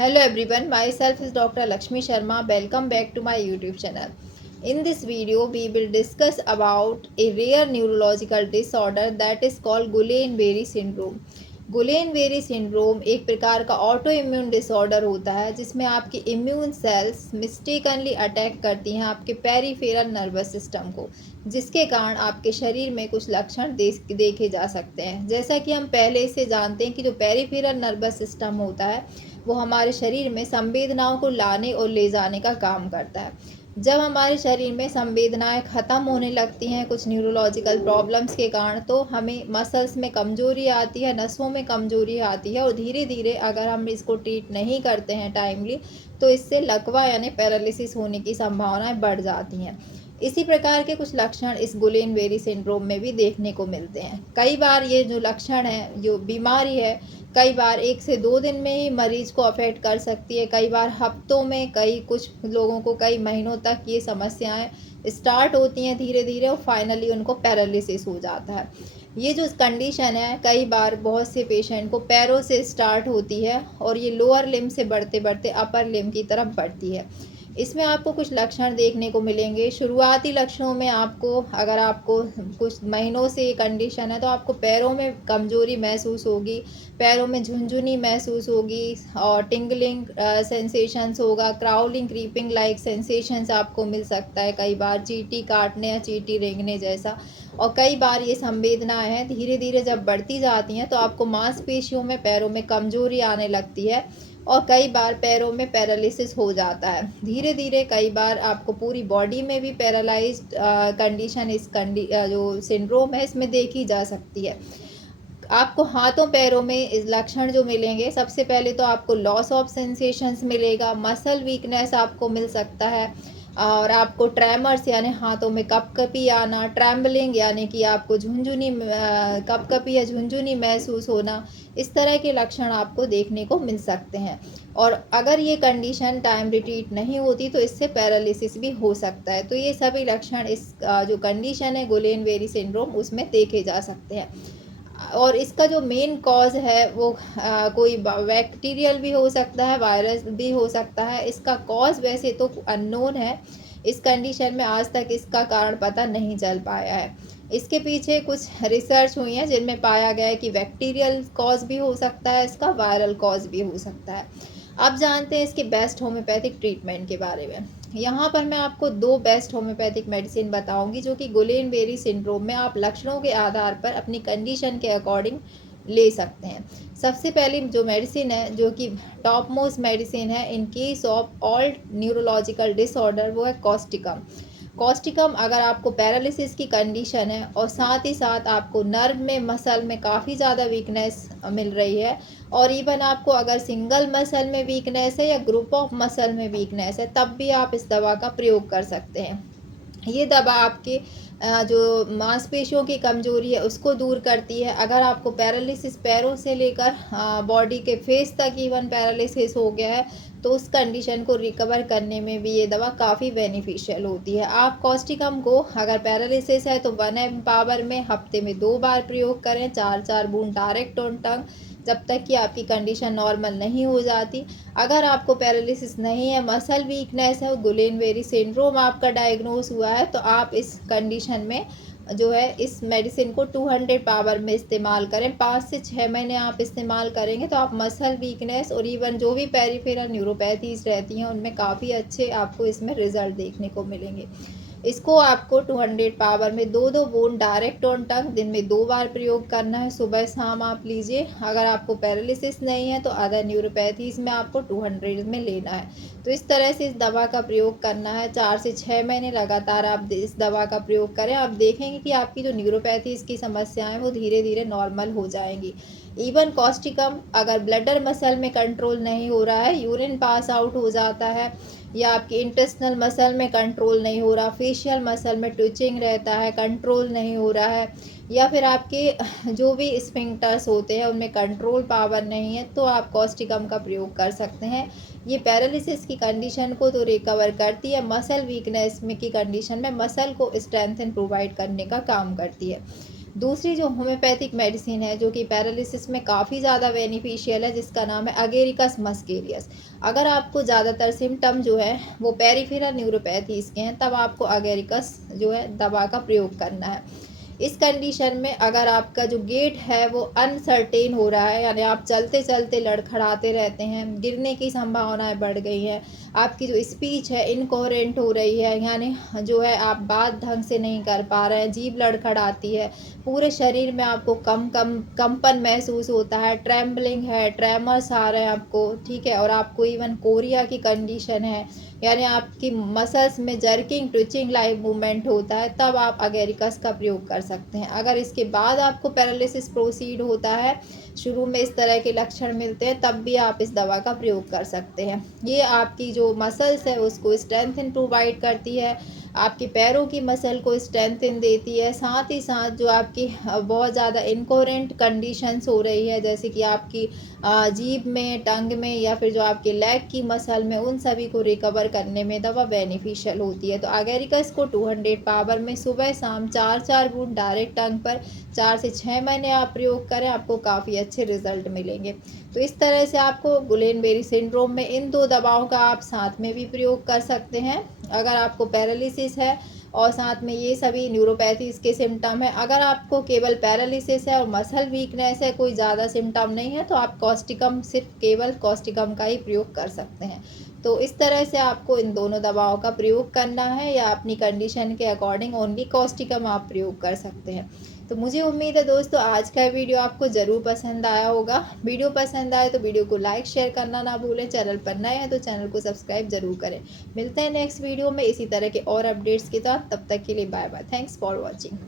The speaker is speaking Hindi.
Hello everyone, myself is Dr. Lakshmi Sharma. Welcome back to my YouTube channel. In this video, we will discuss about a rare neurological disorder that is called Guillain-Barré syndrome. Gulen-berry syndrome एक प्रकार का ऑटो इम्यून डिसऑर्डर होता है जिसमें आपकी इम्यून सेल्स मिस्टेकनली अटैक करती हैं आपके पेरिफेरल नर्वस सिस्टम को, जिसके कारण आपके शरीर में कुछ लक्षण देखे जा सकते हैं। जैसा कि हम पहले से जानते हैं कि जो पेरिफेरल नर्वस सिस्टम होता है वो हमारे शरीर में संवेदनाओं को लाने और ले जाने का काम करता है। जब हमारे शरीर में संवेदनाएं ख़त्म होने लगती हैं कुछ न्यूरोलॉजिकल प्रॉब्लम्स के कारण, तो हमें मसल्स में कमज़ोरी आती है, नसों में कमज़ोरी आती है और धीरे धीरे अगर हम इसको ट्रीट नहीं करते हैं टाइमली, तो इससे लकवा यानी पैरालिसिस होने की संभावनाएं बढ़ जाती हैं। इसी प्रकार के कुछ लक्षण इस गुलेन-बेरी सिंड्रोम में भी देखने को मिलते हैं। कई बार ये जो लक्षण है, जो बीमारी है, कई बार 1 से 2 दिन में ही मरीज़ को अफ़ेक्ट कर सकती है, कई बार हफ्तों में, कुछ लोगों को कई महीनों तक ये समस्याएँ स्टार्ट होती हैं धीरे-धीरे और फाइनली उनको पैरालिसिस हो जाता है। ये जो कंडीशन है, कई बार बहुत से पेशेंट को पैरों से स्टार्ट होती है और ये लोअर लिम्ब से बढ़ते-बढ़ते अपर लिम्ब की तरफ बढ़ती है। इसमें आपको कुछ लक्षण देखने को मिलेंगे। शुरुआती लक्षणों में अगर आपको कुछ महीनों से ये कंडीशन है तो आपको पैरों में कमज़ोरी महसूस होगी, पैरों में झुनझुनी महसूस होगी और टिंगलिंग सेंसेशंस होगा, क्राउलिंग, क्रीपिंग लाइक सेंसेशंस आपको मिल सकता है, कई बार चींटी काटने या चींटी रेंगने जैसा। और कई बार ये संवेदनाएँ हैं धीरे-धीरे जब बढ़ती जाती हैं तो आपको मांसपेशियों में पैरों में कमज़ोरी आने लगती है और कई बार पैरों में पैरालिसिस हो जाता है। धीरे-धीरे कई बार आपको पूरी बॉडी में भी पैरालाइज़्ड कंडीशन जो सिंड्रोम है इसमें देखी जा सकती है। आपको हाथों पैरों में इस लक्षण जो मिलेंगे, सबसे पहले तो आपको लॉस ऑफ सेंसेशंस मिलेगा, मसल वीकनेस आपको मिल सकता है और आपको ट्रेमर्स यानी हाथों में कँपकँपी आना, ट्रेम्बलिंग यानी कि आपको कँपकँपी या झुनझुनी महसूस होना, इस तरह के लक्षण आपको देखने को मिल सकते हैं। और अगर ये कंडीशन टाइमली ट्रीट नहीं होती तो इससे पैरालिसिस भी हो सकता है। तो ये सभी लक्षण इस जो कंडीशन है गुलेन-बेरी सिंड्रोम उसमें देखे जा सकते हैं। और इसका जो मेन कॉज़ है वो कोई बैक्टीरियल भी हो सकता है, वायरस भी हो सकता है। इसका कॉज़ वैसे तो अननोन है। इस कंडीशन में आज तक इसका कारण पता नहीं चल पाया है। इसके पीछे कुछ रिसर्च हुई है जिनमें पाया गया है कि बैक्टीरियल कॉज़ भी हो सकता है इसका, वायरल कॉज़ भी हो सकता है। अब जानते हैं इसके बेस्ट होम्योपैथिक ट्रीटमेंट के बारे में। यहाँ पर मैं आपको 2 बेस्ट होम्योपैथिक मेडिसिन बताऊँगी जो कि गुलेन-बेरी सिंड्रोम में आप लक्षणों के आधार पर अपनी कंडीशन के अकॉर्डिंग ले सकते हैं। सबसे पहली जो मेडिसिन है, जो कि टॉप मोस्ट मेडिसिन है in case of all neurological disorder, वो है कॉस्टिकम। कॉस्टिकम अगर आपको पैरालिसिस की कंडीशन है और साथ ही साथ आपको नर्व में, मसल में काफ़ी ज़्यादा वीकनेस मिल रही है और इवन आपको अगर सिंगल मसल में वीकनेस है या ग्रुप ऑफ मसल में वीकनेस है, तब भी आप इस दवा का प्रयोग कर सकते हैं। ये दवा आपके जो मांसपेशियों की कमज़ोरी है उसको दूर करती है। अगर आपको पैरालिसिस पैरों से लेकर बॉडी के फेस तक इवन पैरालिसिस हो गया है तो उस कंडीशन को रिकवर करने में भी ये दवा काफ़ी बेनिफिशियल होती है। आप कॉस्टिकम को अगर पैरालिसिस है तो 1 mg पावर में हफ्ते में 2 बार प्रयोग करें, 4-4 बूंद डायरेक्ट ऑन टंग, जब तक कि आपकी कंडीशन नॉर्मल नहीं हो जाती। अगर आपको पैरालिसिस नहीं है, मसल वीकनेस है, गुलेन-बेरी सिंड्रोम आपका डायग्नोस हुआ है, तो आप इस कंडीशन में जो है इस मेडिसिन को 200 पावर में इस्तेमाल करें। 5 से 6 महीने आप इस्तेमाल करेंगे तो आप मसल वीकनेस और इवन जो भी पेरिफेरल न्यूरोपैथीज़ रहती हैं उनमें काफ़ी अच्छे आपको इसमें रिज़ल्ट देखने को मिलेंगे। इसको आपको 200 पावर में 2-2 बूंद डायरेक्ट ऑन टंग दिन में 2 बार प्रयोग करना है, सुबह-शाम आप लीजिए। अगर आपको पैरालिसिस नहीं है तो अदर न्यूरोपैथीज़ में आपको 200 में लेना है। तो इस तरह से इस दवा का प्रयोग करना है। 4 से 6 महीने लगातार आप इस दवा का प्रयोग करें। आप देखेंगे कि आपकी जो न्यूरोपैथीज़ की समस्याएँ हैं वो धीरे-धीरे नॉर्मल हो जाएँगी। इवन कॉस्टिकम अगर ब्लडर मसल में कंट्रोल नहीं हो रहा है, यूरिन पास आउट हो जाता है या आपके इंटेस्टिनल मसल में कंट्रोल नहीं हो रहा, फेशियल मसल में ट्विचिंग रहता है, कंट्रोल नहीं हो रहा है, या फिर आपके जो भी स्फिंक्टर्स होते हैं उनमें कंट्रोल पावर नहीं है, तो आप कॉस्टिकम का प्रयोग कर सकते हैं। ये पैरालिसिस की कंडीशन को तो रिकवर करती है, मसल वीकनेस में की कंडीशन में मसल को स्ट्रेंथन प्रोवाइड करने का काम करती है। दूसरी जो होम्योपैथिक मेडिसिन है जो कि पैरालिसिस में काफ़ी ज़्यादा बेनिफिशियल है, जिसका नाम है अगेरिकस मस्केरियस। अगर आपको ज़्यादातर सिम्टम जो है वो पेरिफेरल न्यूरोपैथीज़ के हैं, तब आपको अगेरिकस जो है दवा का प्रयोग करना है। इस कंडीशन में अगर आपका जो गेट है वो अनसर्टेन हो रहा है, यानी आप चलते चलते लड़खड़ाते रहते हैं, गिरने की संभावनाएं बढ़ गई हैं, आपकी जो स्पीच है इनकोहेरेंट हो रही है, यानी जो है आप बात ढंग से नहीं कर पा रहे हैं, जीभ लड़खड़ाती है, पूरे शरीर में आपको कंपन महसूस होता है, ट्रेम्बलिंग है, ट्रेमर्स आ रहे हैं आपको, ठीक है, और आपको इवन कोरिया की कंडीशन है, यानी आपकी मसल्स में जर्किंग ट्विचिंग लाइक मूवमेंट होता है, तब आप अगेरिकस का प्रयोग कर सकते हैं। अगर इसके बाद आपको पैरालिसिस प्रोसीड होता है, शुरू में इस तरह के लक्षण मिलते हैं, तब भी आप इस दवा का प्रयोग कर सकते हैं। ये आपकी जो मसल्स है उसको स्ट्रेंथन प्रोवाइड करती है, आपके पैरों की मसल को स्ट्रेंथन देती है, साथ ही साथ जो आपकी बहुत ज़्यादा इनकोहेरेंट कंडीशंस हो रही है, जैसे कि आपकी जीभ में, टंग में, या फिर जो आपके लेग की मसल में, उन सभी को रिकवर करने में दवा बेनिफिशियल होती है। तो अगेरिकस को 200 पावर में सुबह शाम 4-4 बूंद डायरेक्ट टंग पर 4 से 6 महीने आप प्रयोग करें, आपको काफ़ी अच्छे रिजल्ट मिलेंगे। तो इस तरह से आपको गुलेनबेरी सिंड्रोम में इन 2 दवाओं का आप साथ में भी प्रयोग कर सकते हैं। अगर आपको पैरालिसिस है और साथ में ये सभी न्यूरोपैथीज के सिम्टम है, अगर आपको केवल पैरालिसिस है और मसल वीकनेस है, कोई ज़्यादा सिम्टम नहीं है, तो आप कॉस्टिकम, सिर्फ केवल कॉस्टिकम का ही प्रयोग कर सकते हैं। तो इस तरह से आपको इन दोनों दवाओं का प्रयोग करना है, या अपनी कंडीशन के अकॉर्डिंग ओनली कॉस्टिकम आप प्रयोग कर सकते हैं। तो मुझे उम्मीद है दोस्तों आज का वीडियो आपको ज़रूर पसंद आया होगा। वीडियो पसंद आए तो वीडियो को लाइक शेयर करना ना भूलें। चैनल पर नए हैं तो चैनल को सब्सक्राइब ज़रूर करें। मिलते हैं नेक्स्ट वीडियो में इसी तरह के और अपडेट्स के साथ। तब तक के लिए bye bye. Thanks for watching.